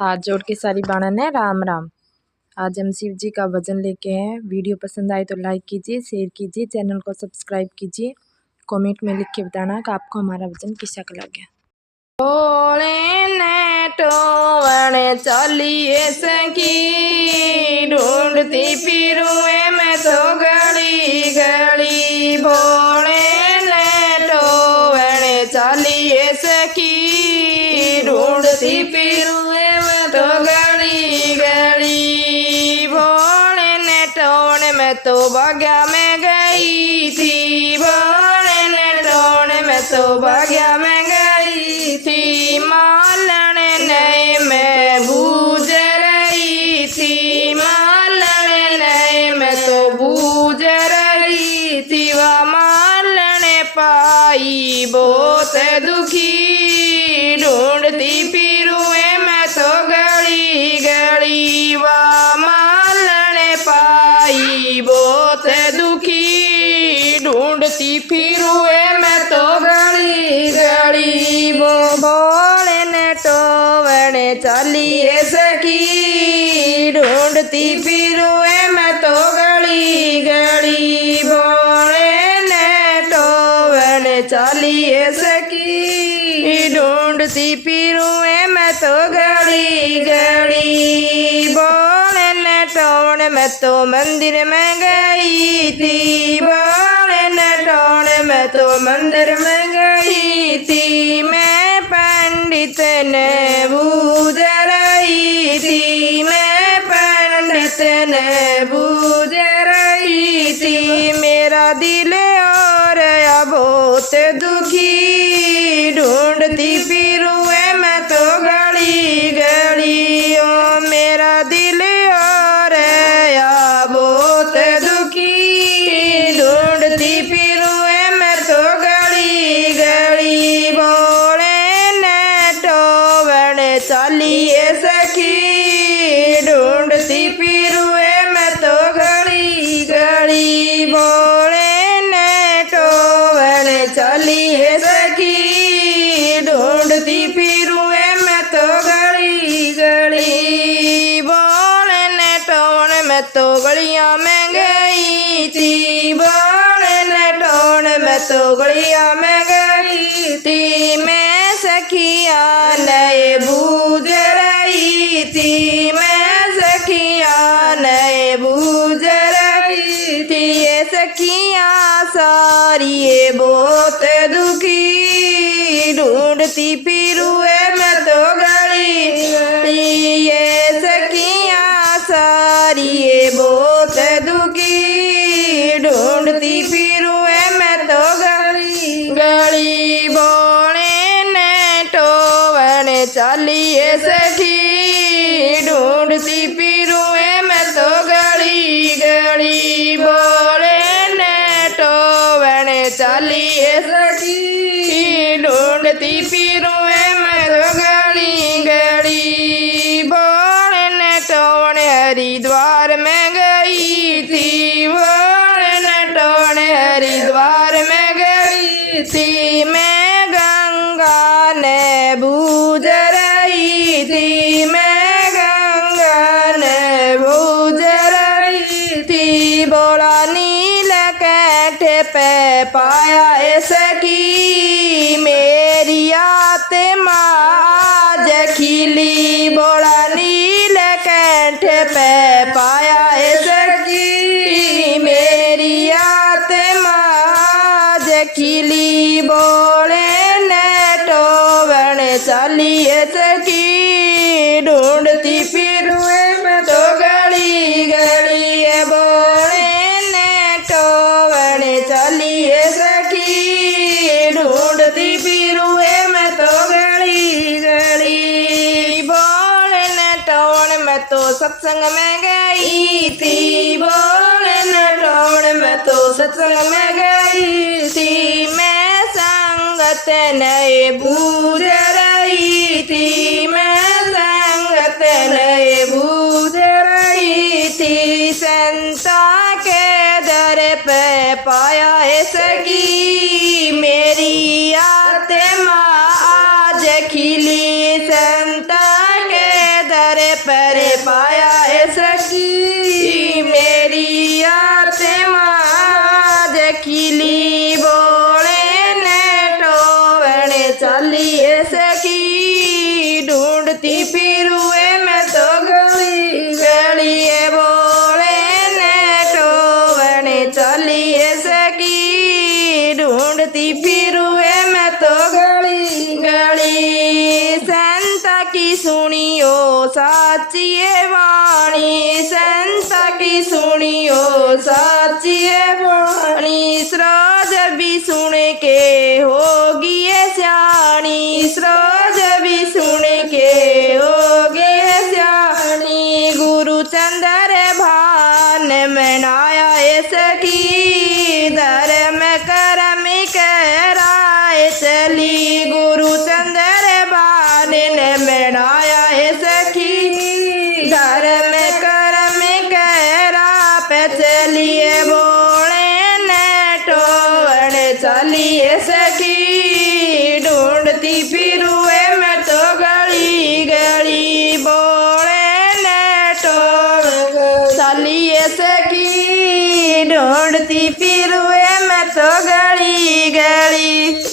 हाथ जोड़ के सारी बाणा ने राम राम। आज हम शिव जी का भजन लेके हैं। वीडियो पसंद आए तो लाइक कीजिए, शेयर कीजिए, चैनल को सब्सक्राइब कीजिए। कमेंट में लिख के बताना कि आपको हमारा भजन कैसा लगा। ओले ने टोवणे चलिए सखी ढूंढती फिरूए मैं तो गली गली। भोले ने टोवणे चलिए सखी ढूंढती फिरूए मैं तो गली गली। भोले ने टोवणे मैं तो बगिया में गई थी। भोले ने टोवणे मैं तो बगिया में थी। मालन नए में बूझ रही थी। मालन नए में तो बूझ रही थी। वह मालन पाई बहुत दुखी ढूंढती फिरूए मैं तो गली गली। वह मालन पाई बहुत दुखी ढूंढती फिरूए मैं तो गली गली। भोले ने टोवणे चलिए सखी ढूंढती फिरूए मैं तो गली गली। भोले ने टोवणे चलिए सखी ढूंढती फिरूए मैं तो गली गली। भोले ने टोवणे मैं तो मंदिर में गई थी। भोले ने टोवणे मैं तो मंदिर में गई थी। मैं पंडित ने बूझ रही थी। मैं पंडित ने बूझ रही थी। मेरा दिल और बहुत दुखी ढूंढती फिरूए मैं तो गली गली। ओ मेरा दिल और बहुत दुखी ढूंढती फिरूए मैं तो गली गली। भोले ने टोवणे चलिए सखी ढूंढती फिरूए मैं तो गली गली। भोले ने टोवणे चलिए सखी ढूंढती फिरूए मैं तो गली गली। भोले ने टोवणे मैं तो गलियां में गई थी। भोले ने टोवणे मैं तो गलियां में गई थी। मैं सखिया नए बूझ रही थी। मैं सखिया नए बूझ रही थी। ये सखिया सारी ये बहुत दुखी ढूंढती फिरूए मैं तो गली गली। ये सखिया सारी ये बहुत दुखी ढूंढती फिरूए मैं तो गली गली। भोले ने टोवणे चलिए सखी ढूंढती फिरूए मैं तो गली गली। भोले ने टोवणे चलिए सखी ढूंढती फिरूए मैं तो गली गली। भोले ने टोवणे हरिद्वार में गई थी। भोले ने टोवणे हरिद्वार में गई थी। मैं गंगा ने बूझ रही थी। मैं गंगा ने बूझ रही थी। बोला नीलकंठ पे पाया सखी मेरी आत्मा आज खिली। बोला नीलकंठ पे पाया सखी मेरी आत्मा आज खिली। बोले ने टोवणे चलिए सखी ढूंढती फिरूए मैं तो गली गली। बोले ने टोवणे चलिए सखी ढूंढती फिरूए मैं तो गली गली। बोले ने टोवणे मैं तो सत्संग में गई थी। बोले ने टोवणे मैं तो सत्संग में गई थी। मैं संगत नए बूझ रही थी। मैं संगत नए बूझ रही थी। संता के दर पे पाया सखी मेरी आत्मा आज खिली। संता के परे परे पाया है सखी मेरी आत्मा खिली बोले ने टोवने चली है सखी ढूंढती फिरूए मैं तो गली गली बोले ने टोवने चली है सखी ढूंढती फिरूए मैं तो गली गली संता की सुनियो साची है वाणी संता की सुनियो साची है वाणी सरोज भी सुन के होगी ये स्याणी सरोज भी सुन के होगी ये स्याणी गुरु चंद्र भान मनाया है सखी धर्म कर्म कराए चली गुरु चंद्र भान ने मनाया है सखी धर्म कर्म करा पे चलिए बोले ने टोवने चलिए सखी ढूंढती फिरूए मैं तो गली गली बोले ने टोवने चलिए सखी ढूंढती फिरूए मैं तो गली गली।